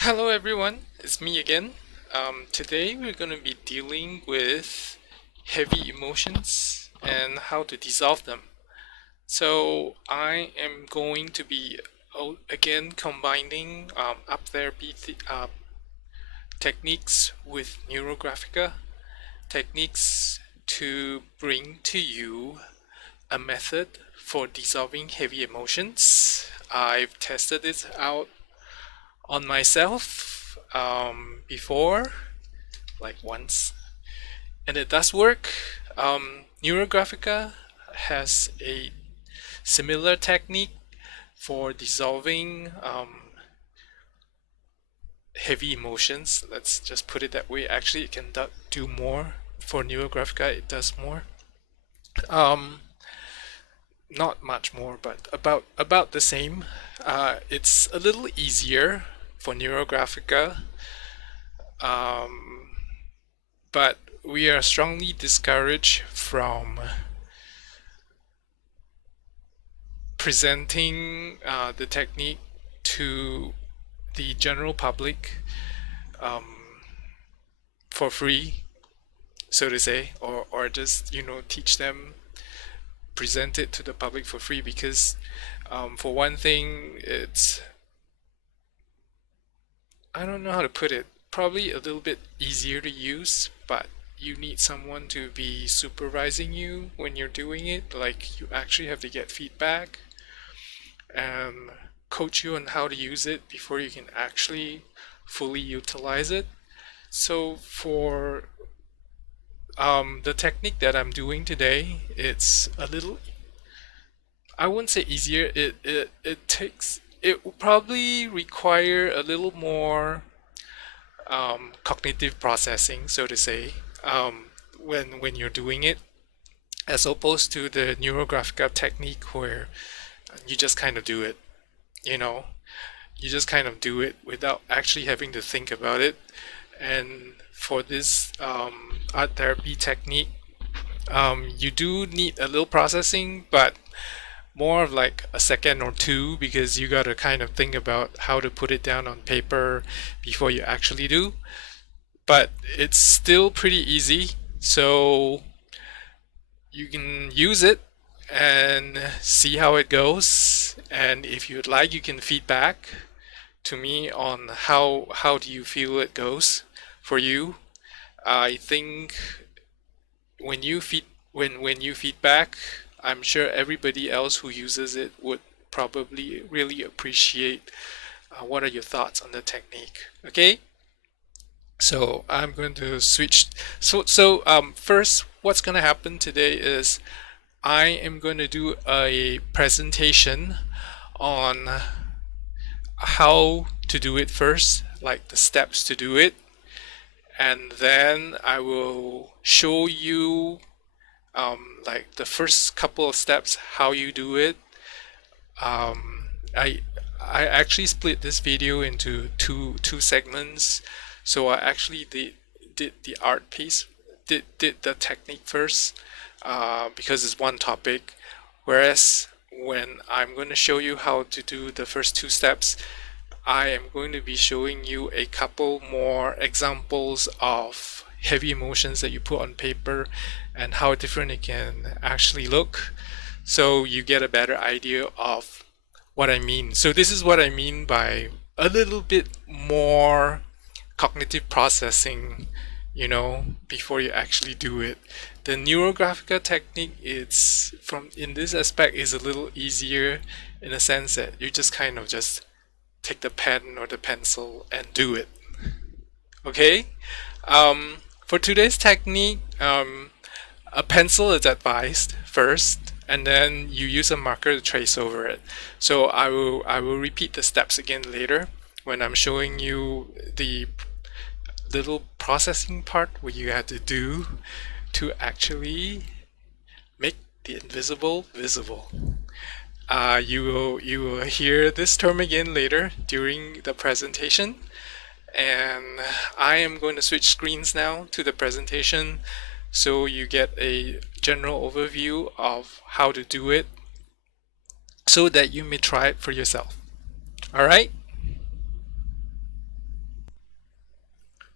Hello everyone, it's me again. Today we're going to be dealing with heavy emotions and how to dissolve them. So I am going to be again combining up therapy techniques with Neurographica techniques to bring to you a method for dissolving heavy emotions. I've tested it out on myself before, like once, and it does work. Neurographica has a similar technique for dissolving heavy emotions. Let's just put it that way. Actually, it can do more. For Neurographica, it does more. Um, Not much more, but about the same. It's a little easier for Neurographica, um, but we are strongly discouraged from presenting the technique to the general public um, for free, so to say, or just teach them, present it to the public for free because for one thing, it's, I don't know how to put it, probably a little bit easier to use, but you need someone to be supervising you when you're doing it. Like, you actually have to get feedback and coach you on how to use it before you can actually fully utilize it. So for the technique that I'm doing today, it's a little, I wouldn't say easier. It will probably require a little more cognitive processing, so to say, when you're doing it, as opposed to the Neurographica technique where you just kind of do it. You know, you just kind of do it without actually having to think about it. And for this art therapy technique, you do need a little processing, but more of like a second or two because you got to kind of think about how to put it down on paper before you actually do. But it's still pretty easy, so you can use it and see how it goes. And if you'd like, you can feedback to me on how do you feel it goes for you. I think when you feed when you feedback, I'm sure everybody else who uses it would probably really appreciate what are your thoughts on the technique. Okay, so I'm going to switch. First, what's going to happen today is I am going to do a presentation on how to do it first, like the steps to do it, and then I will show you like the first couple of steps how you do it. Um, I I actually split this video into two segments, so I actually did the art piece, did the technique first, because it's one topic, whereas when I'm going to show you how to do the first two steps, I am going to be showing you a couple more examples of heavy emotions that you put on paper and how different it can actually look, so you get a better idea of what I mean. So this is what I mean by a little bit more cognitive processing, before you actually do it. The Neurographica technique, it's from in this aspect, is a little easier in a sense that you just kind of just take the pen or the pencil and do it. Okay? For today's technique, a pencil is advised first, and then you use a marker to trace over it. So I will repeat the steps again later when I'm showing you the little processing part what you had to do to actually make the invisible visible. You will hear this term again later during the presentation, and I am going to switch screens now to the presentation so you get a general overview of how to do it so that you may try it for yourself. All right?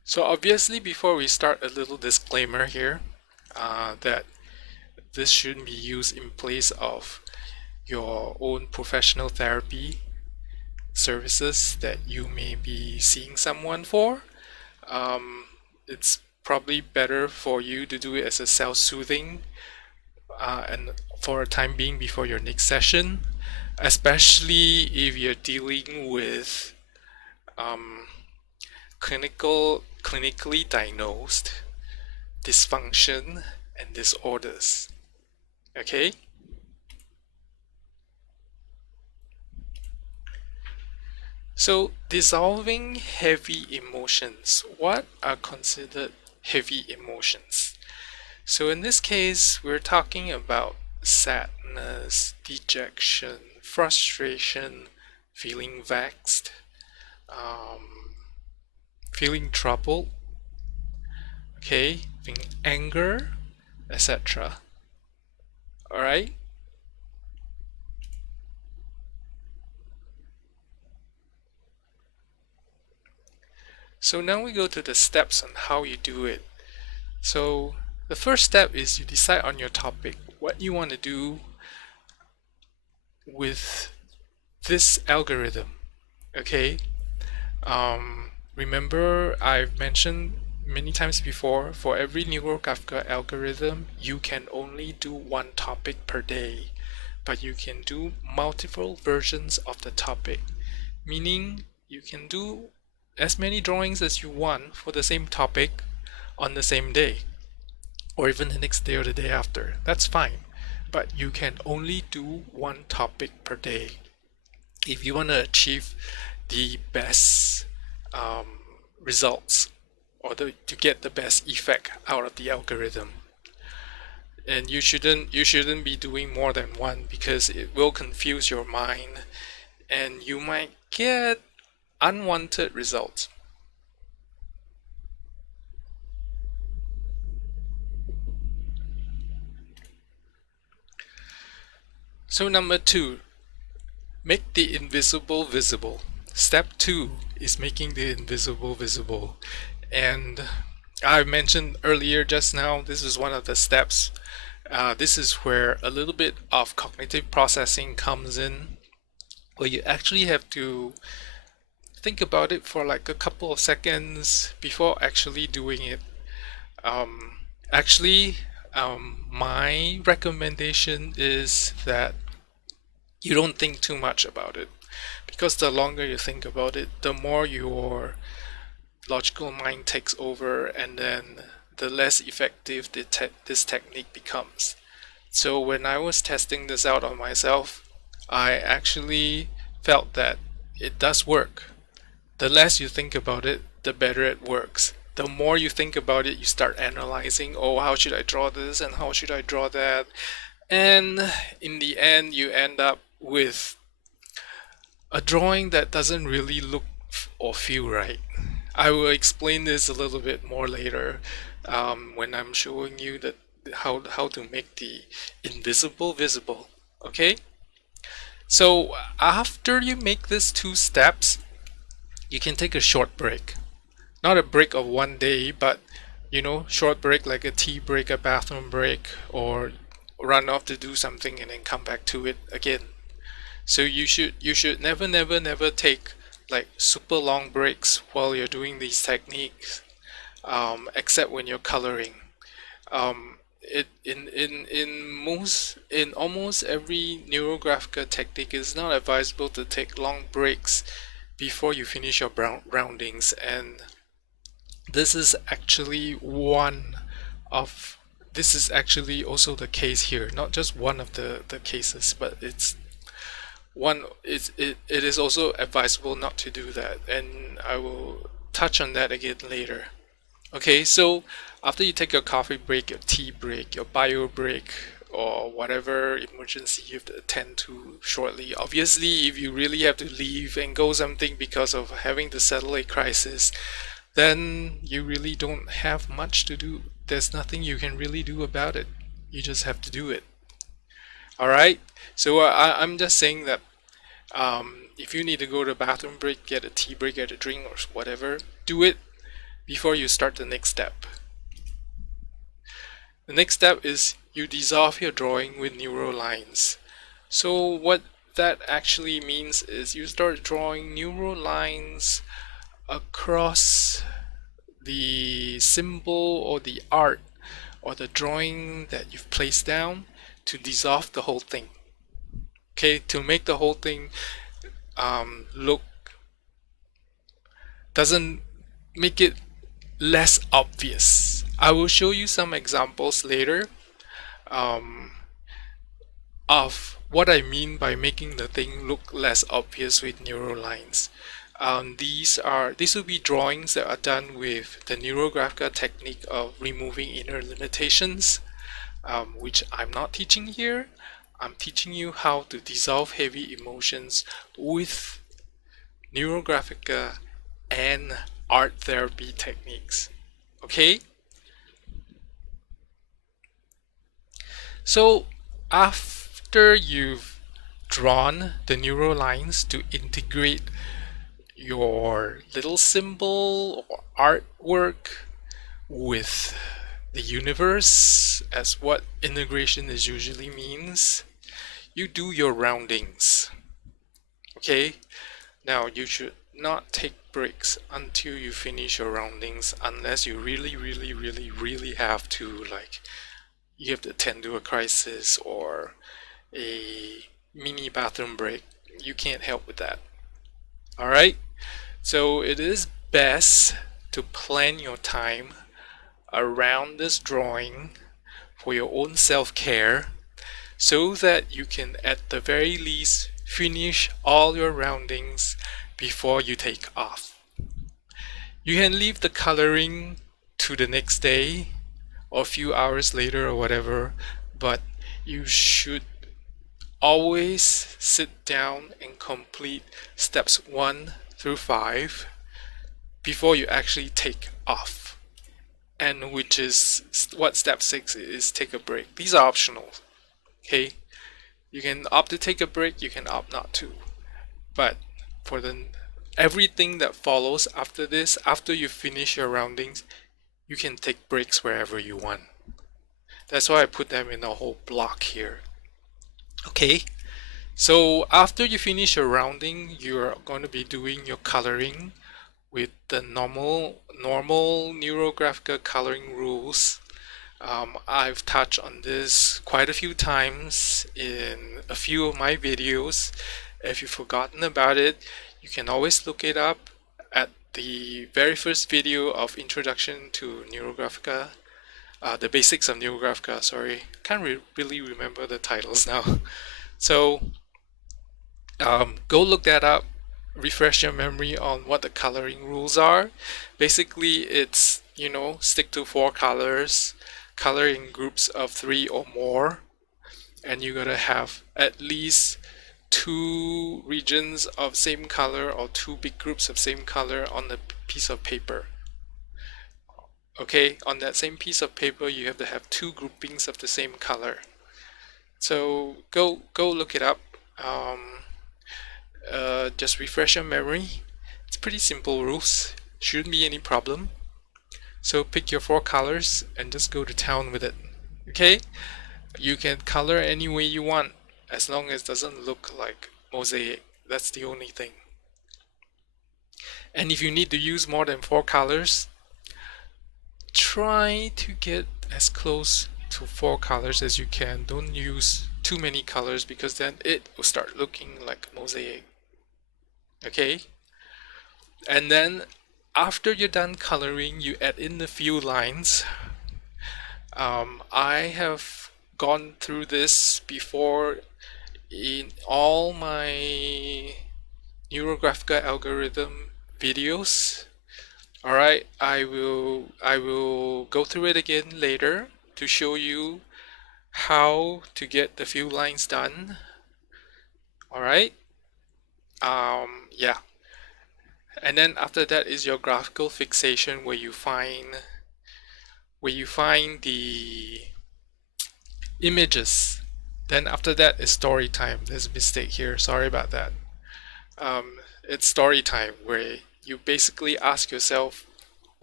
So obviously, before we start, a little disclaimer here that this shouldn't be used in place of your own professional therapy services that you may be seeing someone for. It's probably better for you to do it as a self-soothing and for a time being before your next session, especially if you're dealing with um, clinically diagnosed dysfunction and disorders. Okay? So, dissolving heavy emotions. What are considered heavy emotions? So, in this case, we're talking about sadness, dejection, frustration, feeling vexed, um, feeling troubled, okay, feeling anger, etc. Alright? So now we go to the steps on how you do it. So the first step is you decide on your topic, what you want to do with this algorithm. Okay? Remember, I've mentioned many times before, for every Neurographica algorithm, you can only do one topic per day, but you can do multiple versions of the topic, meaning you can do as many drawings as you want for the same topic on the same day, or even the next day or the day after. That's fine, but you can only do one topic per day if you want to achieve the best um, results or to get the best effect out of the algorithm. And you shouldn't be doing more than one because it will confuse your mind and you might get unwanted results. So number 2, make the invisible visible. Step 2 is making the invisible visible. And I mentioned earlier just now, this is one of the steps. This is where a little bit of cognitive processing comes in, where you actually have to think about it for like a couple of seconds before actually doing it. Um, actually, my recommendation is that you don't think too much about it, because the longer you think about it, the more your logical mind takes over, and then the less effective this technique becomes. So when I was testing this out on myself, I actually felt that it does work. The less you think about it, the better it works. The more you think about it, you start analyzing, oh, how should I draw this and how should I draw that? And in the end, you end up with a drawing that doesn't really look or feel right. I will explain this a little bit more later when I'm showing you that how to make the invisible visible. Okay? So after you make these 2 steps, you can take a short break. Not a break of one day, but short break like a tea break, a bathroom break, or run off to do something and then come back to it again. So you should never take like super long breaks while you're doing these techniques, except when you're coloring. It in almost every Neurographica technique, it's not advisable to take long breaks before you finish your roundings, and this is actually one of this is actually also the case here. Not just one of the cases, but it is also advisable not to do that, and I will touch on that again later. Okay, so after you take your coffee break, your tea break, your bio break, or whatever emergency you have to attend to shortly, obviously, if you really have to leave and go something because of having to settle a crisis, then you really don't have much to do. There's nothing you can really do about it. You just have to do it. All right. So I'm just saying that if you need to go to a bathroom break, get a tea break, get a drink, or whatever, do it. before you start the next step. The next step is you dissolve your drawing with neural lines. So what that actually means is you start drawing neural lines across the symbol or the art or the drawing that you've placed down to dissolve the whole thing. Okay, to make the whole thing look, doesn't make it less obvious. I will show you some examples later of what I mean by making the thing look less obvious with neural lines. These will be drawings that are done with the Neurographica technique of removing inner limitations, which I'm not teaching here. I'm teaching you how to dissolve heavy emotions with Neurographica and art therapy techniques. Okay? So after you've drawn the neural lines to integrate your little symbol or artwork with the universe, as what integration is usually means, you do your roundings. Okay? Now you should not take breaks until you finish your roundings, unless you really have to, like you have to attend to a crisis or a mini bathroom break. You can't help with that. Alright? So it is best to plan your time around this drawing for your own self-care, so that you can at the very least finish all your roundings before you take off. You can leave the coloring to the next day or a few hours later or whatever, but you should always sit down and complete steps 1 through 5 before you actually take off. And which is what step 6 is, take a break. These are optional. Okay? You can opt to take a break, you can opt not to. But for everything that follows after this, after you finish your roundings, you can take breaks wherever you want. That's why I put them in a whole block here. Okay, so after you finish your rounding, you're going to be doing your coloring with the normal Neurographica coloring rules. I've touched on this quite a few times in a few of my videos. If you've forgotten about it, you can always look it up at the very first video of Introduction to Neurographica, the basics of Neurographica, sorry. Can't really remember the titles now. So go look that up, refresh your memory on what the coloring rules are. Basically, it's, stick to 4 colors, color in groups of 3 or more, and you gotta have at least 2 regions of same color or 2 big groups of same color on the piece of paper. Okay, on that same piece of paper you have to have 2 groupings of the same color. So go look it up. Just refresh your memory. It's pretty simple rules, shouldn't be any problem. So pick your 4 colors and just go to town with it. Okay, you can color any way you want, as long as it doesn't look like mosaic. That's the only thing. And if you need to use more than 4 colors, try to get as close to 4 colors as you can. Don't use too many colors, because then it will start looking like mosaic. Okay? And then after you're done coloring, you add in the few lines. I have gone through this before in all my Neurographica algorithm videos. Alright, I will go through it again later to show you how to get the few lines done. Alright, yeah. And then after that is your graphical fixation, where you find the images. Then after that is story time. There's a mistake here, sorry about that. It's story time, where you basically ask yourself,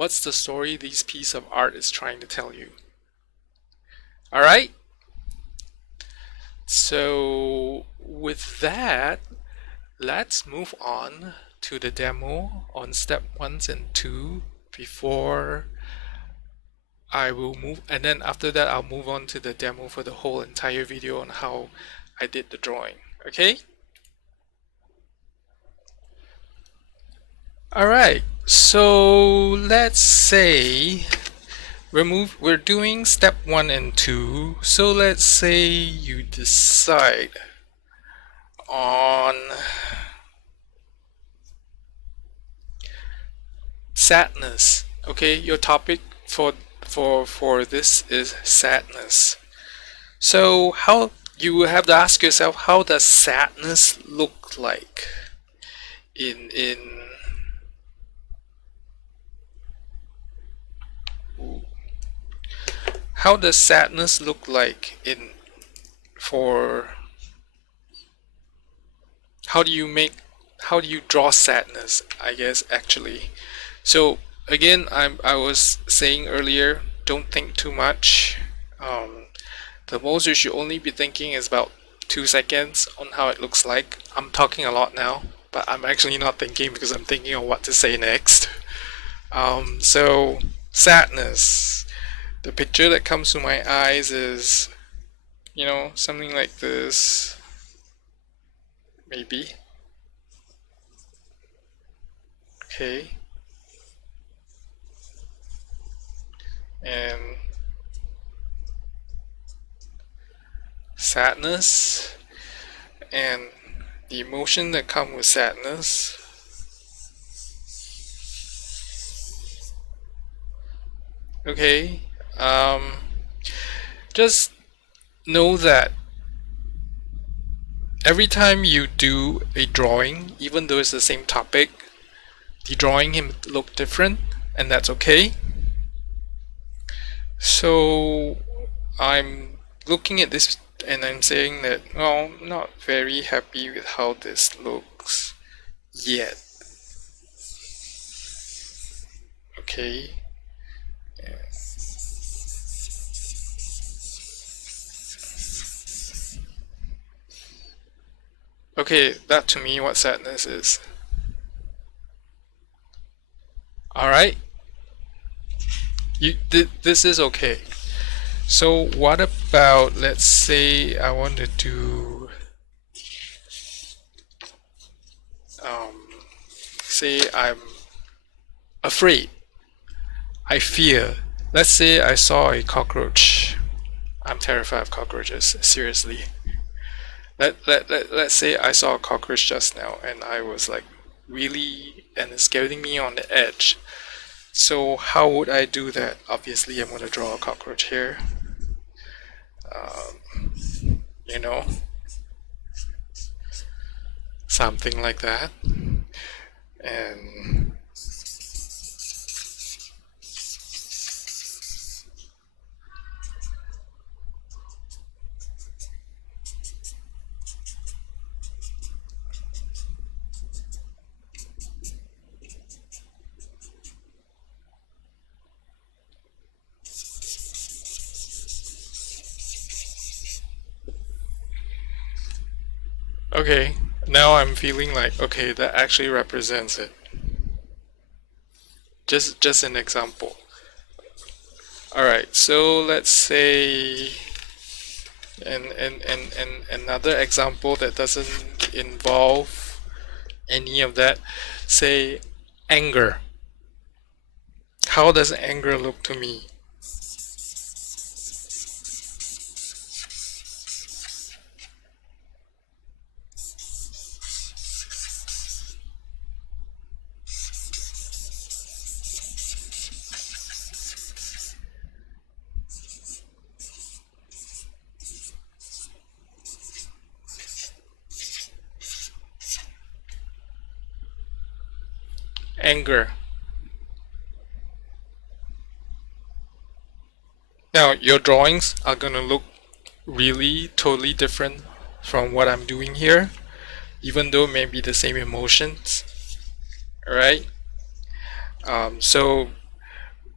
What's the story this piece of art is trying to tell you? Alright? So with that, let's move on to the demo on step 1 and 2 before I will move, and then after that I'll move on to the demo for the whole entire video on how I did the drawing. Okay? Alright, so let's say we're doing step 1 and 2. So let's say you decide on sadness. Okay, your topic for this is sadness. So how you have to ask yourself, how does sadness look like in how does sadness look like in for how do you draw sadness, I guess, actually. So again, I was saying earlier, don't think too much. The most you should only be thinking is about 2 seconds on how it looks like. I'm talking a lot now, but I'm actually not thinking because I'm thinking of what to say next. So sadness. The picture that comes to my eyes is, you know, something like this. Maybe. Okay. And sadness and the emotion that comes with sadness. Okay. Just know that every time you do a drawing, even though it's the same topic, the drawing can look different, and that's okay. So I'm looking at this and I'm saying that, oh, I'm not very happy with how this looks yet. Okay. Okay, that to me what sadness is. Alright? This is okay. So what about, let's say I want to do say I'm afraid. I fear. Let's say I saw a cockroach. I'm terrified of cockroaches, seriously. Let's say I saw a cockroach just now and I was like really, and it's getting me on the edge. So how would I do that? Obviously I'm going to draw a cockroach here. You know, something like that. And okay, now I'm feeling like, okay, that actually represents it. Just an example. Alright, so let's say and another example that doesn't involve any of that, say anger. How does anger look to me? Anger. Now, your drawings are gonna look really totally different from what I'm doing here, even though it may be the same emotions. Alright? So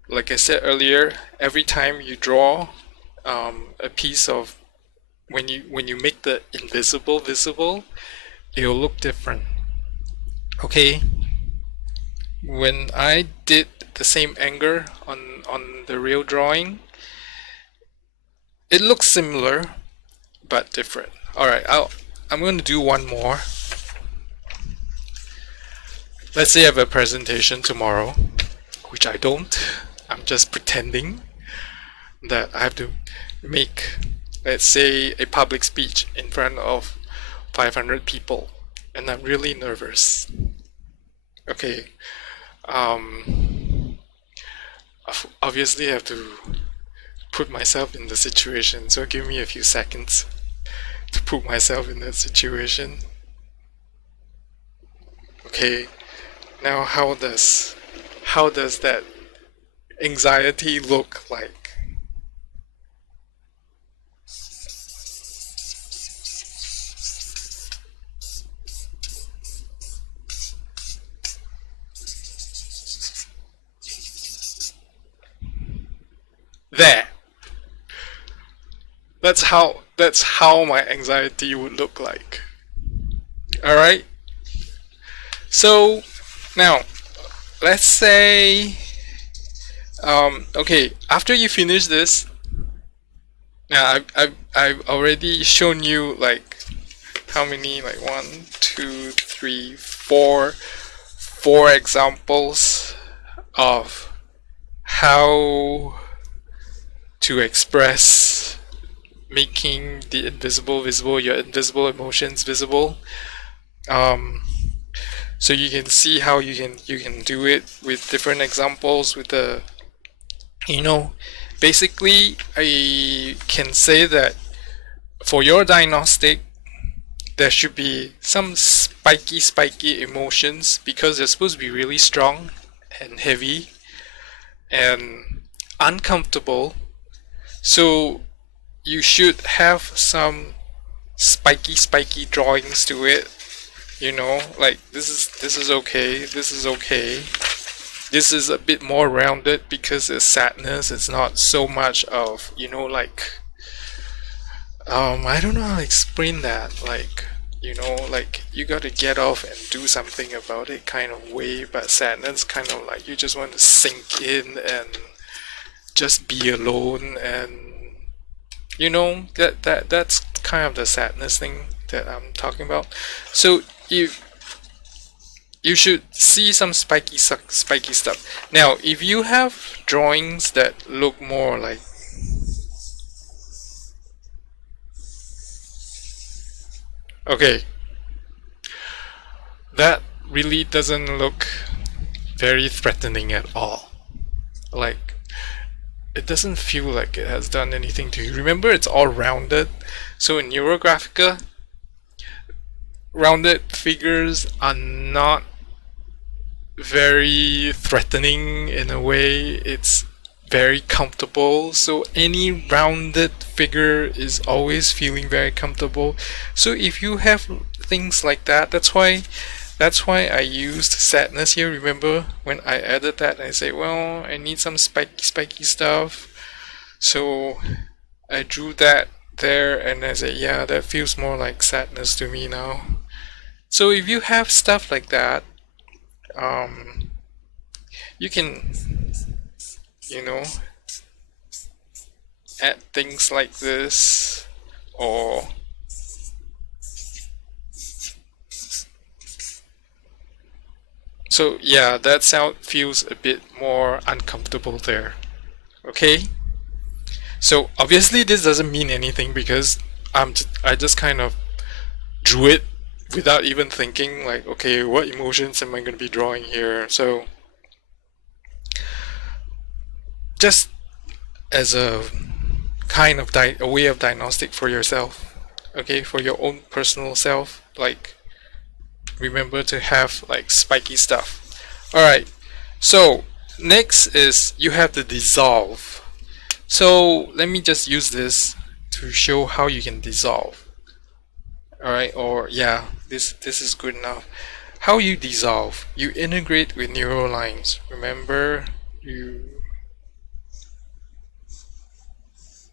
like I said earlier, every time you draw a piece of, when you make the invisible visible, it'll look different. Okay, when I did the same angle on the real drawing, it looks similar but different. All right, I'm going to do one more. Let's say I have a presentation tomorrow, which I don't. I'm just pretending that I have to make, let's say, a public speech in front of 500 people, and I'm really nervous. Okay, obviously I have to put myself in the situation, so give me a few seconds to put myself in that situation. Okay, now how does that anxiety look like? There. That's how my anxiety would look like. All right. So now, let's say, okay, after you finish this, now I've already shown you like how many, like 1, 2, 3, 4 examples of how to express making the invisible visible, your invisible emotions visible. So you can see how you can do it with different examples with the, basically I can say that for your diagnostic there should be some spiky emotions, because they're supposed to be really strong and heavy and uncomfortable. So you should have some spiky drawings to it. Like this is okay, this is okay. This is a bit more rounded because it's sadness. It's not so much of, like, I don't know how to explain that. Like, like you gotta get off and do something about it kind of way, but sadness kind of like you just want to sink in and just be alone, and that's kind of the sadness thing that I'm talking about. So you should see some spiky stuff. Now, if you have drawings that look more like, okay, that really doesn't look very threatening at all. Like, it doesn't feel like it has done anything to you. Remember, it's all rounded. So in Neurographica, rounded figures are not very threatening in a way. It's very comfortable. So any rounded figure is always feeling very comfortable. So if you have things like that, that's why I used sadness here. Remember when I added that, I say, well, I need some spiky stuff. So I drew that there, and I say, yeah, that feels more like sadness to me now. So if you have stuff like that, you can, add things like this, or so yeah, that sound feels a bit more uncomfortable there. Okay, so obviously this doesn't mean anything because I just kind of drew it without even thinking, like, okay, what emotions am I going to be drawing here? So just as a kind of a way of diagnostic for yourself, okay, for your own personal self, like, remember to have like spiky stuff. All right, so next is you have to dissolve. So let me just use this to show how you can dissolve. All right, or yeah, this is good enough. How you dissolve? You integrate with neural lines. Remember, you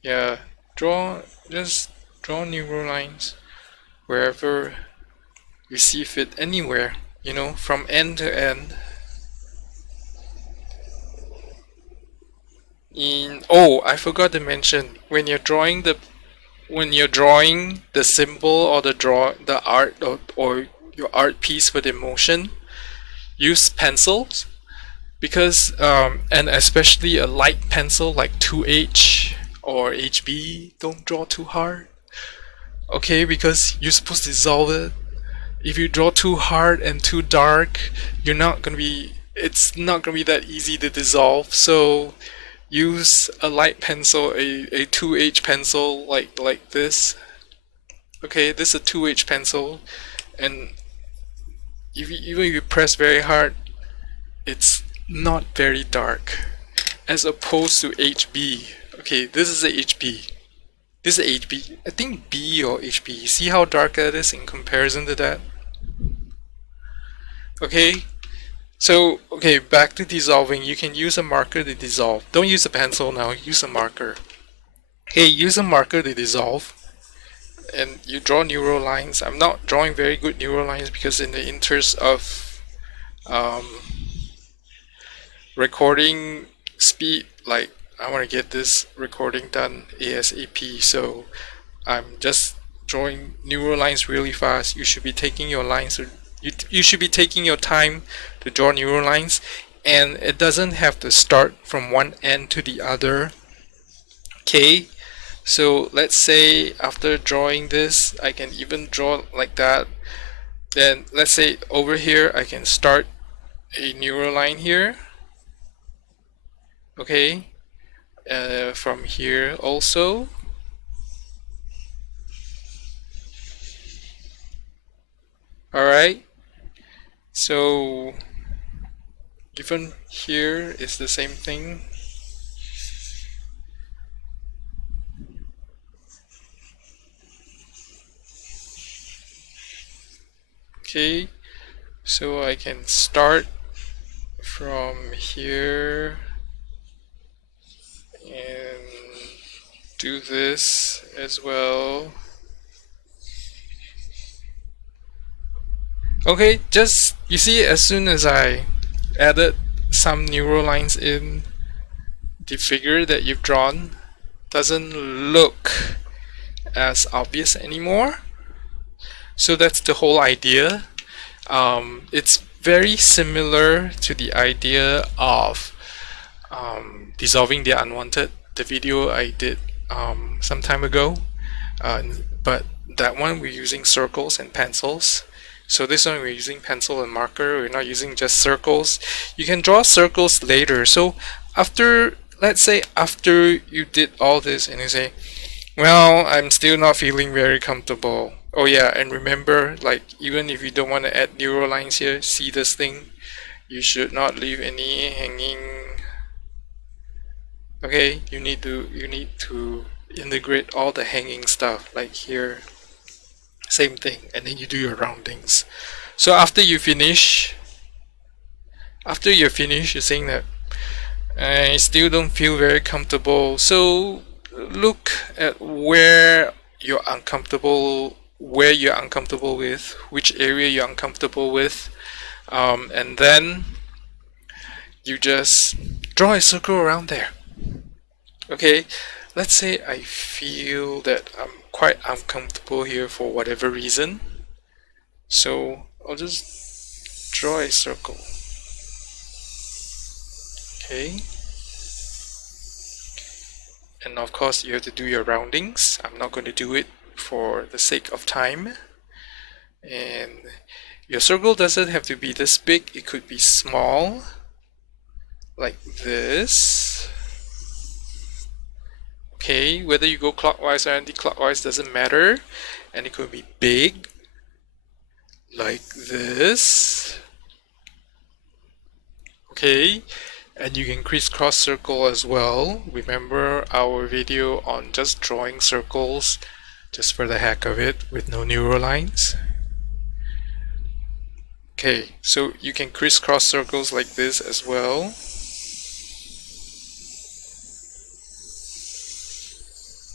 Yeah, just draw neural lines wherever you see fit, anywhere, from end to end. Oh, I forgot to mention, when you're drawing the symbol or the art, or your art piece for the motion, use pencils, because and especially a light pencil like 2H or HB. Don't draw too hard, okay? Because you're supposed to dissolve it. If you draw too hard and too dark, it's not gonna be that easy to dissolve. So use a light pencil, a 2H pencil, like this. Okay, this is a 2H pencil, and even if you press very hard, it's not very dark, as opposed to HB. Okay, this is a HB. This is HB. I think B or HB. See how dark that is in comparison to that? Okay, so, okay, back to dissolving. You can use a marker to dissolve. Don't use a pencil now, use a marker. Okay, use a marker to dissolve. And you draw neural lines. I'm not drawing very good neural lines because in the interest of um, recording speed, like I want to get this recording done ASAP, so I'm just drawing neural lines really fast. You should be taking your lines, you should be taking your time to draw neural lines, and it doesn't have to start from one end to the other. Okay, so let's say after drawing this, I can even draw like that. Then let's say over here, I can start a neural line here. Okay, from here also. Alright, so even here is the same thing. Okay, so I can start from here and do this as well. Okay, just, you see, as soon as I added some neural lines in, the figure that you've drawn doesn't look as obvious anymore. So that's the whole idea. It's very similar to the idea of dissolving the unwanted, the video I did some time ago. But that one we're using circles and pencils. So this one we're using pencil and marker. We're not using just circles. You can draw circles later. So let's say after you did all this and you say, well, I'm still not feeling very comfortable. Oh yeah, and remember, like, even if you don't want to add neural lines here, see this thing? You should not leave any hanging. Okay, you need to integrate all the hanging stuff, like here. Same thing, and then you do your roundings. So after you're finished, you're saying that I still don't feel very comfortable. So look at where you're uncomfortable with, which area you're uncomfortable with, and then you just draw a circle around there. Okay, let's say I feel that I'm quite uncomfortable here for whatever reason, so I'll just draw a circle. Okay, and of course you have to do your roundings. I'm not going to do it for the sake of time. And your circle doesn't have to be this big, it could be small, like this. Okay, whether you go clockwise or anti-clockwise doesn't matter. And it could be big, like this. Okay, and you can crisscross circle as well. Remember our video on just drawing circles just for the heck of it with no neural lines? Okay, so you can crisscross circles like this as well.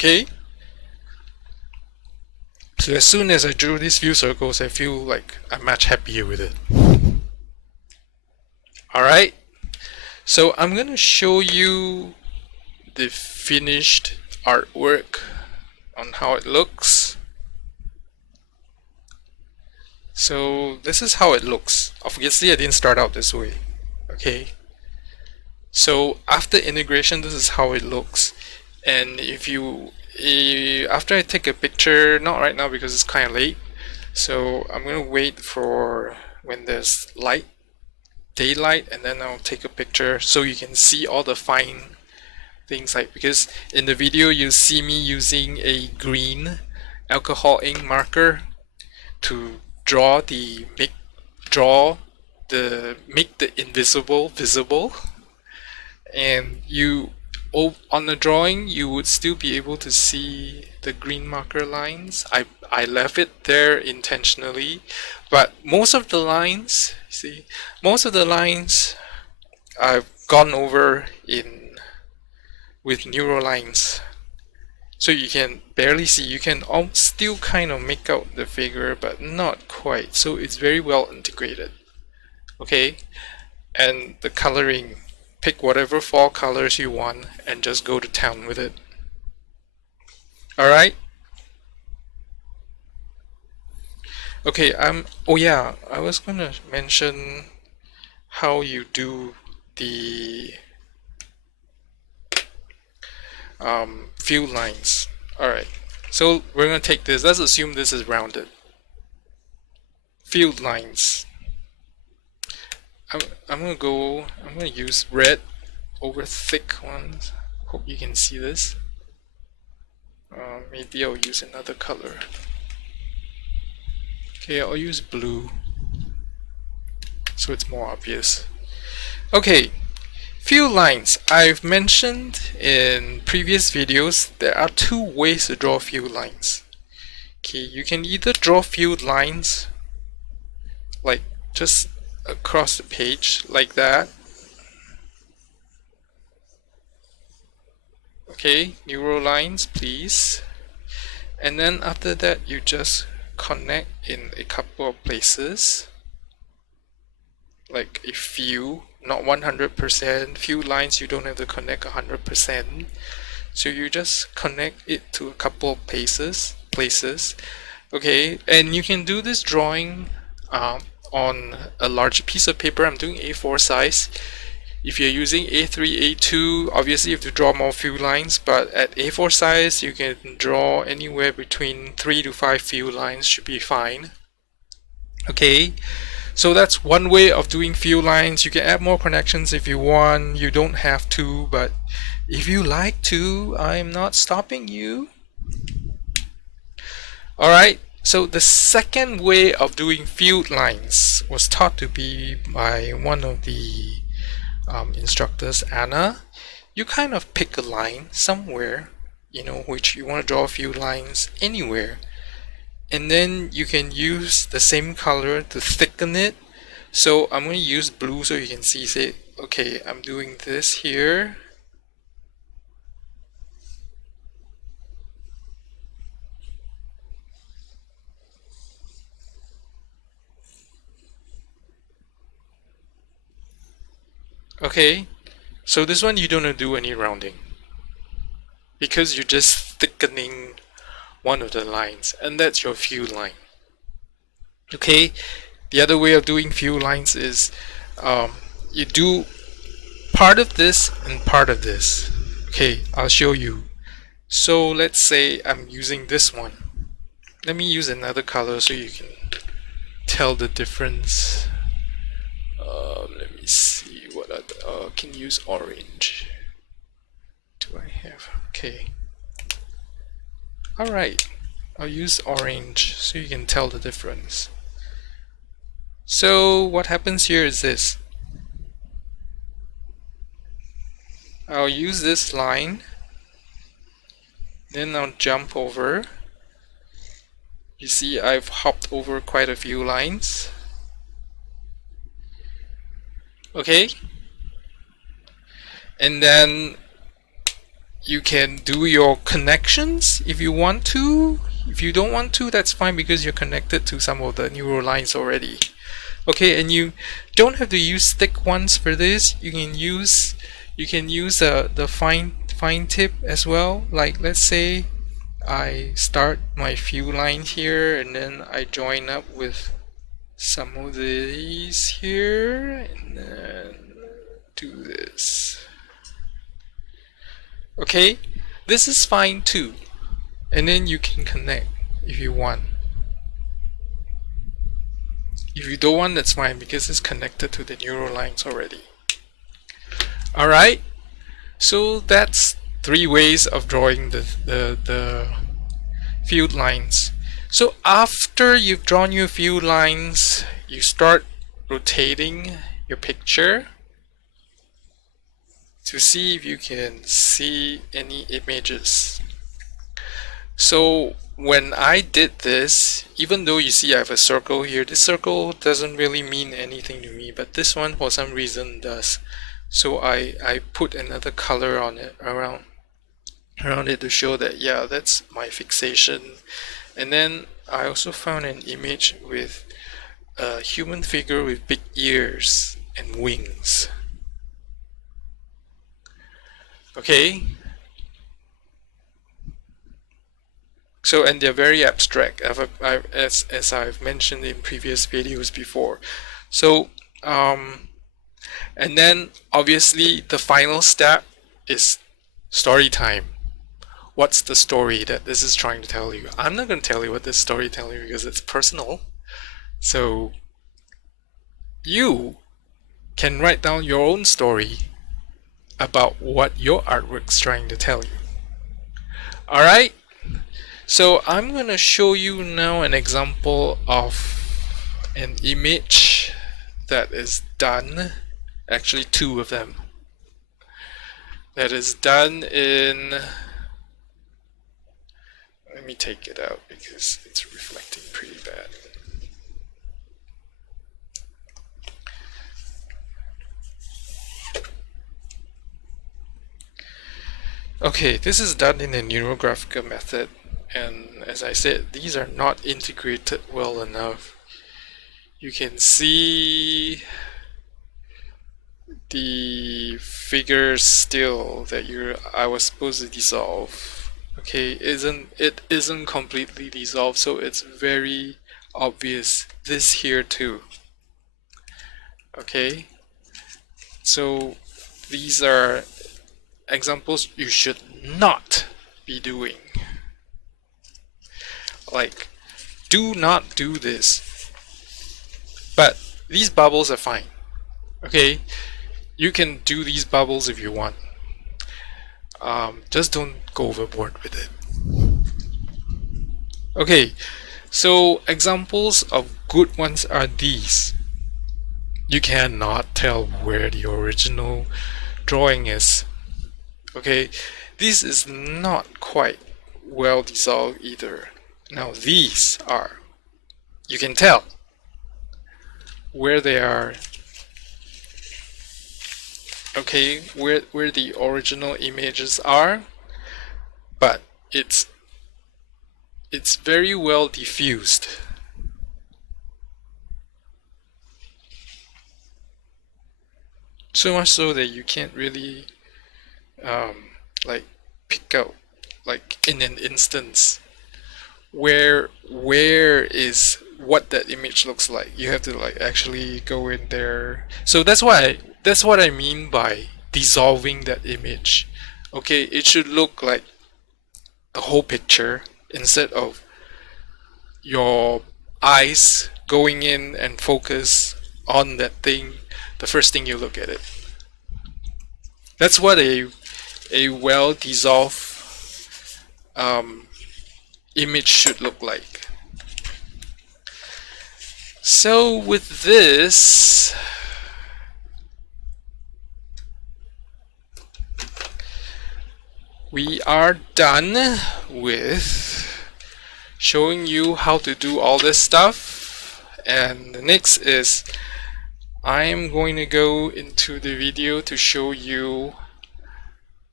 Okay? So as soon as I drew these few circles, I feel like I'm much happier with it. Alright? So I'm gonna show you the finished artwork on how it looks. So this is how it looks. Obviously I didn't start out this way. Okay? So after integration, this is how it looks. And after I take a picture, not right now because it's kind of late, so I'm gonna wait for when there's daylight, and then I'll take a picture so you can see all the fine things, like, because in the video you see me using a green alcohol ink marker to make the invisible visible, and on the drawing you would still be able to see the green marker lines. I left it there intentionally, but most of the lines I've gone over with Neuro lines, so you can barely see. You can still kind of make out the figure, but not quite. So it's very well integrated. Okay, and the coloring, pick whatever fall colors you want and just go to town with it. Alright? Okay, oh yeah, I was gonna mention how you do the field lines. Alright, so we're gonna take this, let's assume this is field lines. I'm gonna use red over thick ones. Hope you can see this. Maybe I'll use another color. Okay, I'll use blue so it's more obvious. Okay, field lines. I've mentioned in previous videos there are two ways to draw field lines. Okay, you can either draw field lines like just across the page like that. Okay, Neuro lines, please. And then after that you just connect in a couple of places, like a few, not 100%. Few lines you don't have to connect 100%, so you just connect it to a couple of places. Okay, and you can do this drawing on a large piece of paper. I'm doing A4 size. If you're using A3, A2, obviously you have to draw more few lines, but at A4 size you can draw anywhere between 3 to 5 few lines, should be fine. Okay, so that's one way of doing few lines. You can add more connections if you want. You don't have to, but if you like to, I'm not stopping you. Alright, so the second way of doing field lines was taught to be by one of the instructors, Anna. You kind of pick a line somewhere, which you want to draw a few lines anywhere, and then you can use the same color to thicken it. So I'm going to use blue so you can see. Say, okay, I'm doing this here. Okay, so this one you don't do any rounding because you're just thickening one of the lines, and that's your field line. Okay, the other way of doing field lines is you do part of this and part of this. Okay, I'll show you. So let's say I'm using this one. Let me use another color so you can tell the difference. Let me see what other. Can use orange. Do I have? Okay. Alright, I'll use orange so you can tell the difference. So what happens here is this. I'll use this line, then I'll jump over. You see I've hopped over quite a few lines. Okay, and then you can do your connections if you want to. If you don't want to, that's fine because you're connected to some of the neural lines already. Okay, and you don't have to use thick ones for this. You can use the fine tip as well. Like let's say I start my few lines here and then I join up with some of these here and then do this. Okay, this is fine too, and then you can connect if you want. If you don't want, that's fine because it's connected to the neural lines already. Alright, so that's 3 ways of drawing the field lines. So after you've drawn your field lines, you start rotating your picture to see if you can see any images. So when I did this, even though you see I have a circle here, this circle doesn't really mean anything to me, but this one for some reason does. So I put another color on it around it to show that yeah, that's my fixation. And then I also found an image with a human figure with big ears and wings. Okay, so and they're very abstract as I've mentioned in previous videos before. So and then obviously the final step is story time. What's the story that this is trying to tell you? I'm not going to tell you what this story is telling you because it's personal. So you can write down your own story about what your artwork's trying to tell you. Alright? So I'm going to show you now an example of an image that is done, actually 2 of them, that is done in, let me take it out because it's reflecting pretty bad. Okay, this is done in the Neurographica method, and as I said, these are not integrated well enough. You can see the figures still that I was supposed to dissolve. Okay, it isn't completely dissolved, so it's very obvious. This here too. Okay, so these are examples you should not be doing. Like, do not do this. But these bubbles are fine. Okay, you can do these bubbles if you want. Just don't go overboard with it. Okay, so examples of good ones are these. You cannot tell where the original drawing is. Okay, this is not quite well dissolved either. Now these are, you can tell where they are. Okay, where the original images are, but it's very well diffused. So much so that you can't really like pick out like in an instance where is what that image looks like. You have to like actually go in there. So that's what I mean by dissolving that image. Okay, it should look like the whole picture instead of your eyes going in and focus on that thing the first thing you look at it. That's what a well dissolved image should look like. So with this, we are done with showing you how to do all this stuff, and the next is I am going to go into the video to show you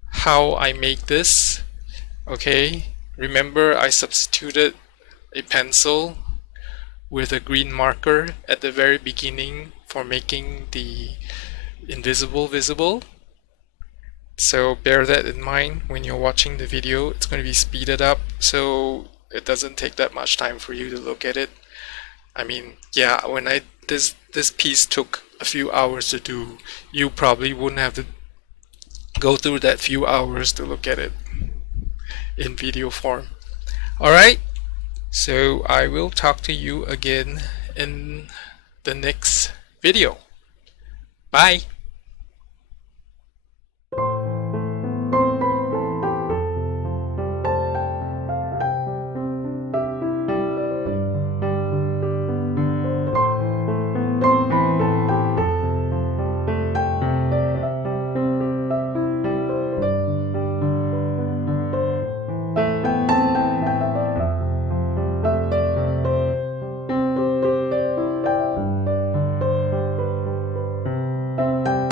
how I make this. Okay, remember I substituted a pencil with a green marker at the very beginning for making the invisible visible. So bear that in mind when you're watching the video. It's going to be speeded up so it doesn't take that much time for you to look at it. I mean, yeah, when this piece took a few hours to do, you probably wouldn't have to go through that few hours to look at it in video form. Alright, so I will talk to you again in the next video. Bye!